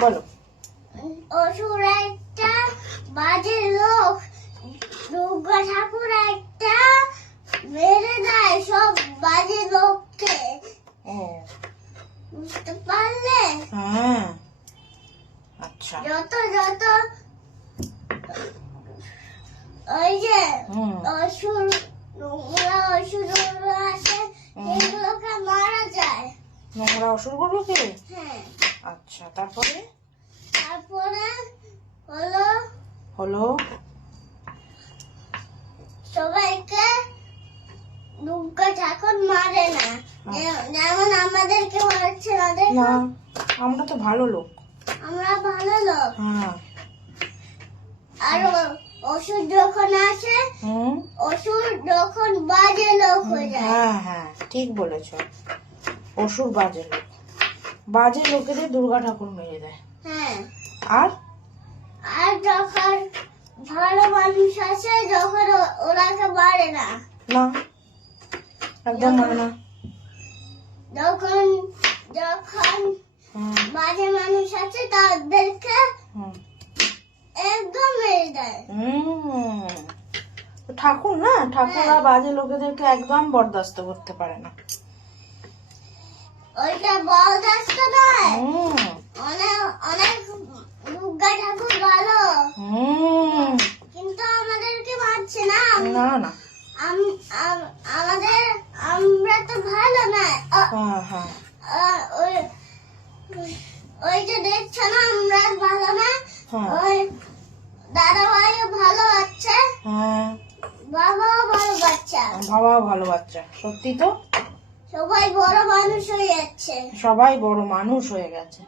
বলো। অসুর একটা বাজে লোক। দুর্গা ঠাকুর একটা মেরে দেয় সব বাজে লোককে। বুঝতে পারলে? হ্যাঁ। আচ্ছা। যত যত। ওই যে অসুর নোংরা অসুর আছে। এগুলোকে মারা যায়। নোংরা অসুরগুলোকে হ্যাঁ। আচ্ছা তারপরে? তারপরে হলো হলো? সবাইকে দুর্গা ঠাকুর মারে না। যেমন আমাদেরকে মারছে না। আমরা তো ভালো লোক। আমরা ভালো লোক। হ্যাঁ। আর ও- অসুর যখন আসে অসুর যখন বাজে লোক হয়ে যায়। হ্যাঁ হ্যাঁ ঠিক বলেছ। অসুর বাজে লোক। বাজে লোকেদের দুর্গা ঠাকুর মেরে দেয়। হ্যাঁ। আর? আর যখন ভালো মানুষ আছে যখন ওরাকে মারে না। না। একদম মানে না। যখন যখন বাজে মানুষ আছে তাদেরকে। একদম মেরে দেয়। হুম। তো ঠাকুর না? ঠাকুররা বাজে লোকেদেরকে একদম বরদাস্ত করতে পারে না। ওইটা বরদাস্ত নয়। হুম, অনেক অনেক দুর্গা ঠাকুর ভালো। কিন্তু আমাদেরকে মারছে না। না না। আম- আম- আমাদের আমরা তো ভালো না। হ্যাঁ হ্যাঁ। ওই যে দেখছ না আমরা ভালো না? হ্যাঁ। ওই দাদা ভাইও ভালো বাচ্চা হ্যাঁ। বাবাও ভালো বাচ্চা। বাবা ভালো বাচ্চা। সত্যি তো? সবাই বড় মানুষ হয়ে যাচ্ছে। সবাই বড় মানুষ হয়ে গেছে।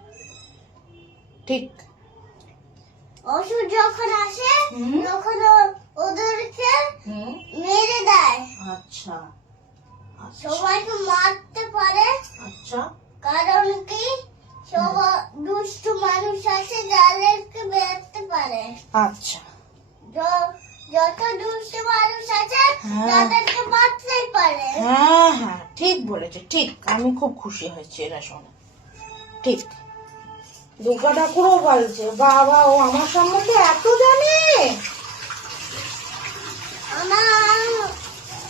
ঠিক। অসুর যখন আসে তখন ওদেরকে মেরে দেয়। আচ্ছা। আচ্ছা। সবাইকে মারতে পারে। আচ্ছা। কারণ কি? সব দুষ্টু মানুষ আছে যাদেরকে বেরোতে পারে। আচ্ছা। যত দুষ্টু মানুষ আছে হ্যাঁ। তাদেরকে মারতেই পারে। হ্যাঁ হ্যাঁ ঠিক বলেছে ঠিক। আমি খুব খুশি হয়েছি এটা শুনে। ঠিক। দুর্গা ঠাকুরও বলছে বাবা ও আমার সম্বন্ধে এত জানে। আমার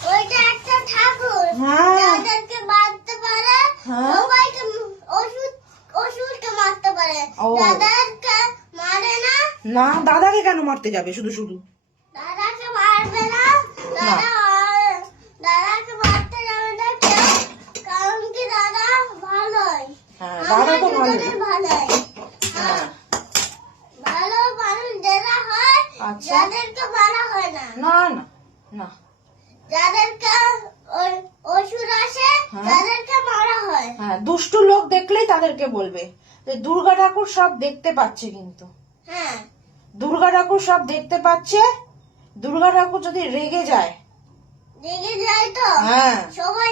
ওইটা একটা ঠাকুর হ্যাঁ। যাদেরকে মারতে পারে হ্যাঁ। সবাইকে ওষুধ ওষুধকে মারতে পারে। মারে না। না দাদাকে কেন মারতে যাবে? শুধু শুধু। দাদা হ্যাঁ তো ভালো। হ্যাঁ। ভালো মানুষ যারা হয় আচ্ছা। যাদেরকে মারা হয় না। না না না। যাদেরকে অসুর আসে। তাদেরকে মারা হয়। হ্যাঁ দুষ্টু লোক দেখলেই তাদেরকে বলবে। দুর্গা ঠাকুর সব দেখতে পাচ্ছে কিন্তু। হ্যাঁ। দুর্গা ঠাকুর সব দেখতে পাচ্ছে দুর্গা ঠাকুর যদি রেগে যায় রেগে যায় তো? হ্যাঁ। সবাই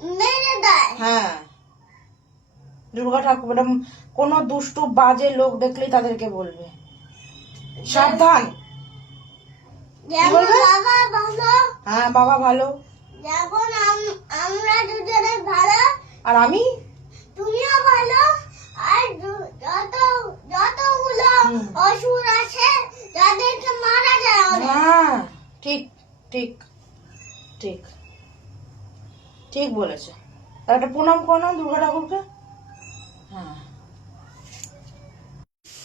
মেরে দেয়। হ্যাঁ। দুর্গা ঠাকুর এরম কোন দুষ্টু বাজে লোক দেখলেই তাদেরকে বলবে। সাবধান। বাবা ভালো। হ্যাঁ বাবা ভালো। যেমন আমরা দুজনে ভালো। আর আমি? তুমিও ভালো। আর যত যতগুলো অসুর আছে যাদেরকে মারা যায় অনেক। হ্যাঁ ঠিক ঠিক ঠিক ঠিক বলেছে। একটা প্রণাম করো দুর্গা ঠাকুরকে। হ্যাঁ।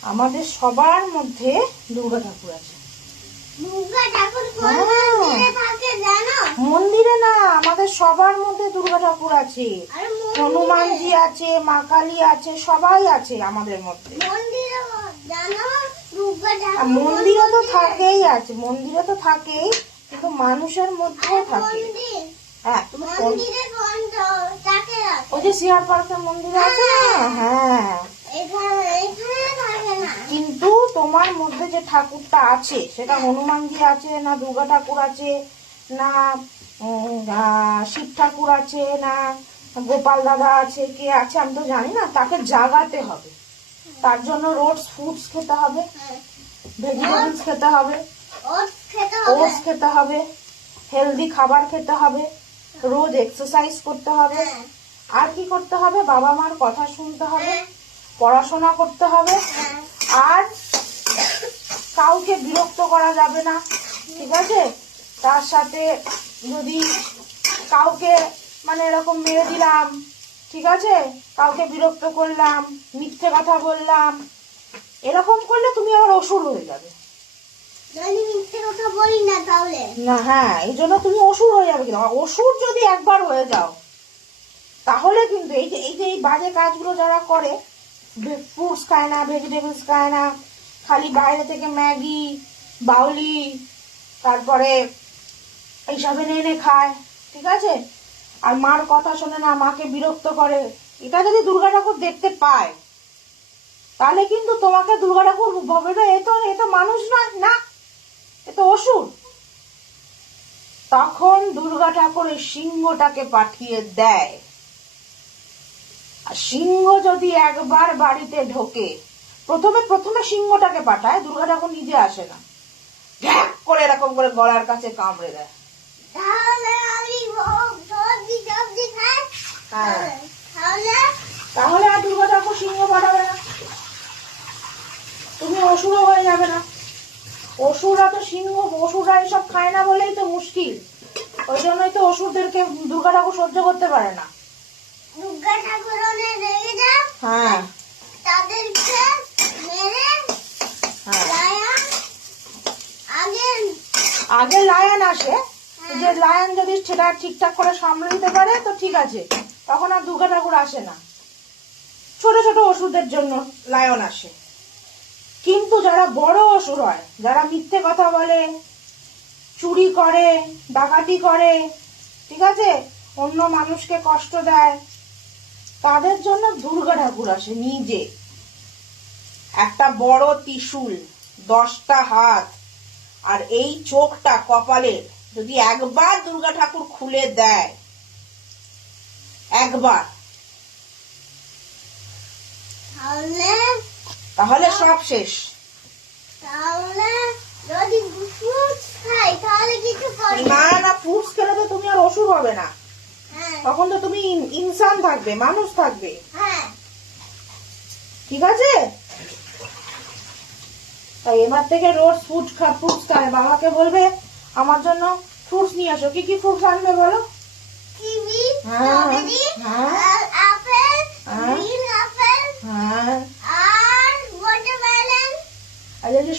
আমাদের সবার মধ্যে দুর্গা ঠাকুর আছে। হ্যাঁ। মন্দিরে না আমাদের সবার মধ্যে দুর্গা ঠাকুর আছে। হনুমানজি আছে মা কালী আছে সবাই আছে আমাদের মধ্যে। জানো? আর ঠাকুর মন্দিরে তো থাকেই আছে মন্দিরে তো থাকেই কিন্তু মানুষের মধ্যেও থাকে। হ্যাঁ তুমি ওই যে পার্কের মন্দির আছে হ্যাঁ। না। কিন্তু তোমার মধ্যে যে ঠাকুরটা আছে সেটা হনুমানজি আছে না দুর্গা ঠাকুর আছে না শিব ঠাকুর আছে না গোপাল দাদা আছে কে আছে আমি তো জানি না তাকে জাগাতে হবে। তার জন্য রোজ ফুডস খেতে হবে হ্যাঁ। ভেজিটেবলস খেতে হবে ওট খেতে হবে। ওটস খেতে হবে হেলদি খাবার খেতে হবে রোজ এক্সারসাইজ করতে হবে। হ্যাঁ। আর কি করতে হবে? বাবা মার কথা শুনতে হবে হ্যাঁ। পড়াশোনা করতে হবে। হ্যাঁ। আর কাউকে বিরক্ত করা যাবে না ঠিক আছে? তার সাথে যদি কাউকে মানে এরকম মেরে দিলাম ঠিক আছে? কাউকে বিরক্ত করলাম মিথ্যে কথা বললাম। এরকম করলে তুমি আবার অসুর হয়ে যাবে। না হ্যাঁ এই জন্য তুমি অসুর হয়ে যাবে কিন্তু। অসুর যদি একবার হয়ে যাও তাহলে কিন্তু এই যে এই যে এই বাজে কাজগুলো যারা করে ফ্রুটস খায় না ভেজিটেবলস খায় না খালি বাইরে থেকে ম্যাগি বাউলি তারপরে এইসব এনে এনে খায় ঠিক আছে? আর মার কথা শোনে না মাকে বিরক্ত করে। এটা যদি দুর্গা ঠাকুর দেখতে পায়, তাহলে কিন্তু তোমাকে দুর্গা ঠাকুর ভাবে এ তো এ তো মানুষ না না, এ তো অসুর। তখন দুর্গা ঠাকুর সিংহটাকে পাঠিয়ে দেয়। আর সিংহ যদি একবার বাড়িতে ঢোকে, প্রথমে প্রথমে সিংহটাকে পাঠায়, দুর্গা ঠাকুর নিজে আসে না। ঘ্যাক করে এরকম করে গলার কাছে কামড়ে দেয়। হ্যাঁ। তাহলে? তাহলে আর দুর্গা ঠাকুর সিংহ পাঠাবে না। তুমি অসুরও হয়ে যাবে না। অসুররা তো সিংহ অসুররা এসব খায় না বলেই তো মুশকিল। ওই জন্যই তো অসুরদেরকে দুর্গা ঠাকুর সহ্য করতে পারে না। দুর্গা ঠাকুর হ্যাঁ। তাদেরকে মেরে হ্যাঁ। আগে আগে লায়ন আসে। যে লায়ন যদি সেটা ঠিকঠাক করে সামলে দিতে পারে তো ঠিক আছে। তখন আর দুর্গা ঠাকুর আসে না। ছোট ছোট ওষুধের জন্য লায়ন আসে। কিন্তু যারা বড় অসুর হয়, যারা মিথ্যে কথা বলে, চুরি করে, ডাকাতি করে, ঠিক আছে? অন্য মানুষকে কষ্ট দেয়, তাদের জন্য দুর্গা ঠাকুর আসে নিজে। একটা বড় ত্রিশূল, দশটা হাত, আর এই চোখটা কপালে যদি একবার দুর্গা ঠাকুর খুলে দেয় একবার। তাহলে তাহলে সব শেষ। তাহলে যদি ফ্রুটস খাই তাহলে কিছু করি না না ফ্রুটস খেলে তো তুমি আর অসুর হবে না। হ্যাঁ। তখন তো তুমি ইনসান থাকবে মানুষ থাকবে। হ্যাঁ। ঠিক আছে? তাই এবার থেকে রোজ ফ্রুট খা ফ্রুটস খাবে। বাবাকে বলবে আমার জন্য ফ্রুটস নিয়ে আসো। কি কি ফ্রুটস আনবে বলো?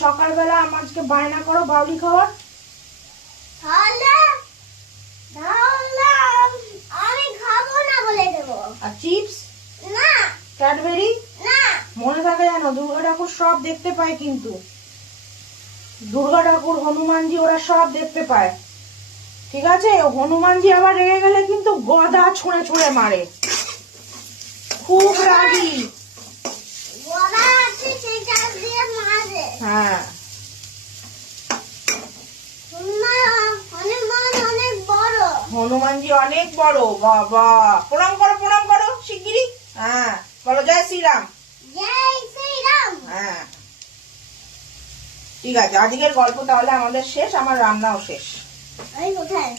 সকালবেলা আমাকে বায়না করো, বাউলি খাওয়ার আমি খাব না বলে চিপস? না ক্যাডবেরি না মনে দুর্গা ঠাকুর সব দেখতে পায় কিন্তু। দুর্গা ঠাকুর, হনুমানজি ওরা সব দেখতে পায়। ঠিক আছে? হনুমানজি আবার রেগে গেলে কিন্তু গদা ছুঁড়ে ছুঁড়ে মারে। খুব রাগি। হ্যাঁ। হনুমানজি অনেক বড় বাবা। প্রণাম করো প্রণাম করো শিগগিরি হ্যাঁ বলো জয় শ্রীরাম। জয় শ্রীরাম। হ্যাঁ। ঠিক আছে আজকের গল্প তাহলে আমাদের শেষ আমার রান্নাও শেষ। ওই কোথায়